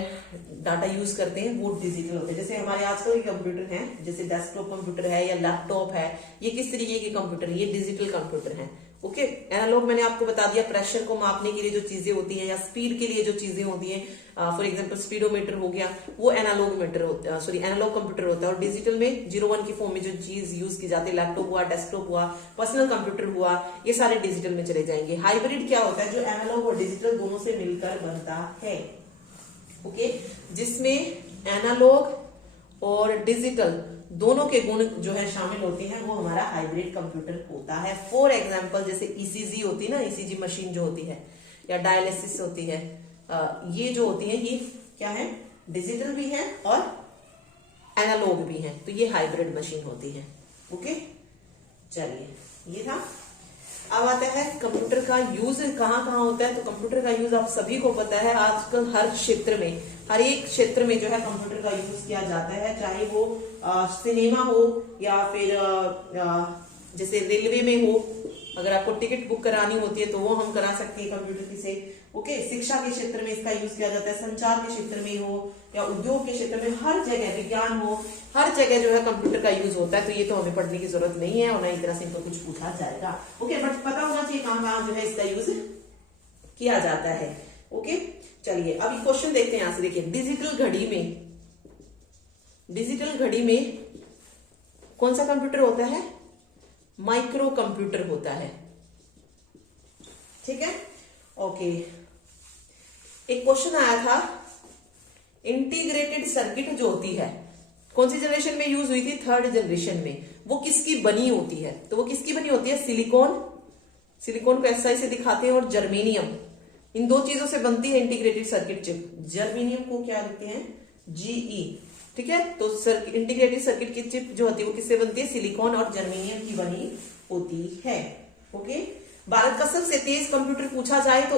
डाटा यूज करते हैं वो डिजिटल होते हैं। जैसे हमारे आजकल के कंप्यूटर हैं, जैसे डेस्कटॉप कंप्यूटर है या लैपटॉप है, ये किस तरीके के कंप्यूटर, ये डिजिटल कंप्यूटर हैं। ओके, एनालॉग मैंने आपको बता दिया प्रेशर को मापने के लिए जो चीजें होती हैं या स्पीड के लिए जो चीजें होती हैं, फॉर एग्जांपल स्पीडोमीटर हो गया, वो एनालॉग मीटर होता है, सॉरी एनालॉग कंप्यूटर होता है। और डिजिटल में 01 की फॉर्म में जो चीज यूज की जाती है, लैपटॉप हुआ, डेस्कटॉप हुआ, पर्सनल कंप्यूटर हुआ, ये सारे डिजिटल में चले जाएंगे। हाइब्रिड क्या होता है? जो एनालॉग और डिजिटल दोनों से मिलकर बनता है, ओके, जिसमें एनालॉग और डिजिटल दोनों के गुण जो है शामिल होते हैं, वो हमारा हाइब्रिड कंप्यूटर होता है। फॉर एग्जांपल जैसे ईसीजी होती है ना, ईसीजी मशीन जो होती है, या डायलिसिस होती है, ये जो होती है ये क्या है? डिजिटल भी है और एनालॉग भी है, तो ये हाइब्रिड मशीन होती है। ओके, चलिए ये था। अब आता है कंप्यूटर का यूज कहाँ कहाँ होता है। तो कंप्यूटर का यूज आप सभी को पता है, आजकल हर क्षेत्र में, हर एक क्षेत्र में जो है कंप्यूटर का यूज किया जाता है, चाहे वो सिनेमा हो या फिर जैसे रेलवे में हो, अगर आपको टिकट बुक करानी होती है तो वो हम करा सकते हैं कंप्यूटर से। ओके, शिक्षा के क्षेत्र में इसका यूज किया जाता है, संचार के क्षेत्र में हो या उद्योग के क्षेत्र में, हर जगह, विज्ञान हो, हर जगह जो है कंप्यूटर का यूज होता है। तो ये तो हमें पढ़ने की जरूरत नहीं है और ना इतना से इनको कुछ पूछा जाएगा। ओके, बट पता होना चाहिए कहाँ कहाँ जो है इसका यूज किया जाता है। ओके, चलिए अभी क्वेश्चन देखते हैं। यहां से देखिए, डिजिटल घड़ी में कौन सा कंप्यूटर होता है? माइक्रो कंप्यूटर होता है। ठीक है, ओके। एक क्वेश्चन आया था, इंटीग्रेटेड सर्किट जो होती है कौन सी जनरेशन में यूज हुई थी? 3rd जनरेशन में। वो किसकी बनी होती है? तो वो किसकी बनी होती है? सिलिकॉन को SI से दिखाते हैं, और जर्मेनियम, इन दो चीजों से बनती है इंटीग्रेटेड सर्किट चिप। जर्मेनियम को क्या लिखते हैं? GE। ठीक है, तो इंटीग्रेटेड सर्किट की चिप जो होती है वो किससे बनती है? सिलिकॉन और जर्मेनियम की बनी होती है। ओके, भारत का सबसे तेज कंप्यूटर पूछा जाए तो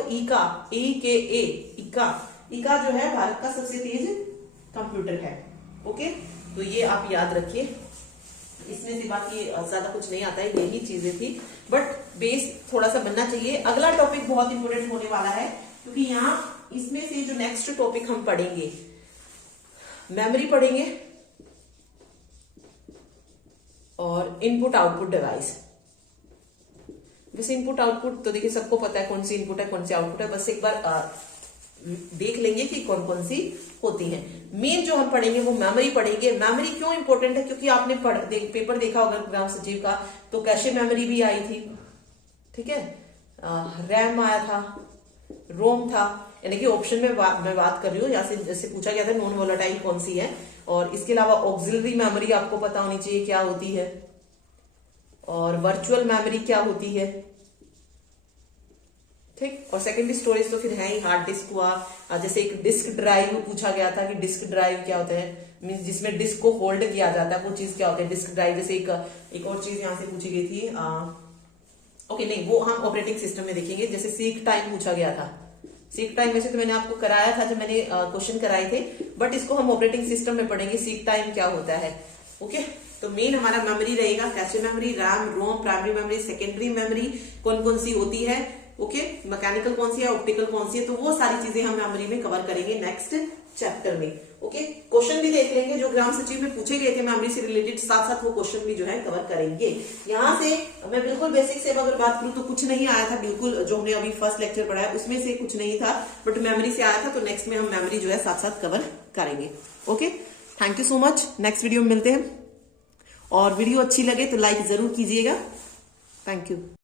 इका जो है भारत का सबसे तेज कंप्यूटर है। ओके, तो ये आप याद रखिए। इसमें से बाकी ज्यादा कुछ नहीं आता है, यही चीजें थी, बट बेस थोड़ा सा बनना चाहिए। अगला टॉपिक बहुत इंपोर्टेंट होने वाला है, क्योंकि यहाँ इसमें से जो नेक्स्ट टॉपिक हम पढ़ेंगे, मेमोरी पढ़ेंगे और इनपुट आउटपुट डिवाइस। वैसे इनपुट आउटपुट तो देखिए सबको पता है कौन सी इनपुट है कौन सी आउटपुट है, बस एक बार देख लेंगे कि कौन कौन सी होती है। मेन जो हम पढ़ेंगे वो मेमोरी पढ़ेंगे। मेमोरी क्यों इंपॉर्टेंट है? क्योंकि आपने पेपर देखा होगा ग्राम सचिव का, तो कैशे मेमोरी भी आई थी, ठीक है, रैम आया था, रोम था, यानी कि ऑप्शन में मैं बात कर रही हूँ, यहाँ से जैसे पूछा गया था नॉन वोलेटाइल कौन सी है। और इसके अलावा ऑक्सिलरी मेमोरी आपको पता होनी चाहिए क्या होती है, और वर्चुअल मेमोरी क्या होती है, ठीक। और सेकेंडरी स्टोरेज तो फिर है ही, हार्ड डिस्क हुआ, जैसे एक डिस्क ड्राइव पूछा गया था कि डिस्क ड्राइव क्या होता है, मीन्स जिसमें डिस्क को होल्ड किया जाता है, वो चीज क्या होता है? Disk drive. जैसे एक और चीज यहाँ से पूछी गई थी, ओके नहीं, वो हम ऑपरेटिंग सिस्टम में देखेंगे। जैसे सीक टाइम पूछा गया था, सीक टाइम वैसे तो मैंने आपको कराया था जब मैंने क्वेश्चन कराए थे, बट इसको हम ऑपरेटिंग सिस्टम में पढ़ेंगे, सीक टाइम क्या होता है। ओके, तो मेन हमारा मेमोरी रहेगा कैशे मेमोरी, रैम, रोम, प्राइमरी मेमोरी, सेकेंडरी मेमोरी कौन कौन सी होती है, ओके, मैकेनिकल कौन सी है, ऑप्टिकल कौन सी है, तो वो सारी चीजें हम मेमोरी में कवर करेंगे नेक्स्ट चैप्टर में। ओके, क्वेश्चन भी देख लेंगे जो ग्राम सचिव में पूछे गए थे मेमोरी से रिलेटेड, साथ साथ वो क्वेश्चन भी जो है कवर करेंगे। यहाँ से मैं बिल्कुल बेसिक से अगर बात करूं तो कुछ नहीं आया था, बिल्कुल जो हमने अभी फर्स्ट लेक्चर पढ़ा है उसमें से कुछ नहीं था, बट मेमोरी से आया था, तो नेक्स्ट में हम मेमोरी जो है साथ साथ कवर करेंगे। Okay, thank you so much, next video में मिलते हैं। और वीडियो अच्छी लगे तो लाइक जरूर कीजिएगा। Thank you.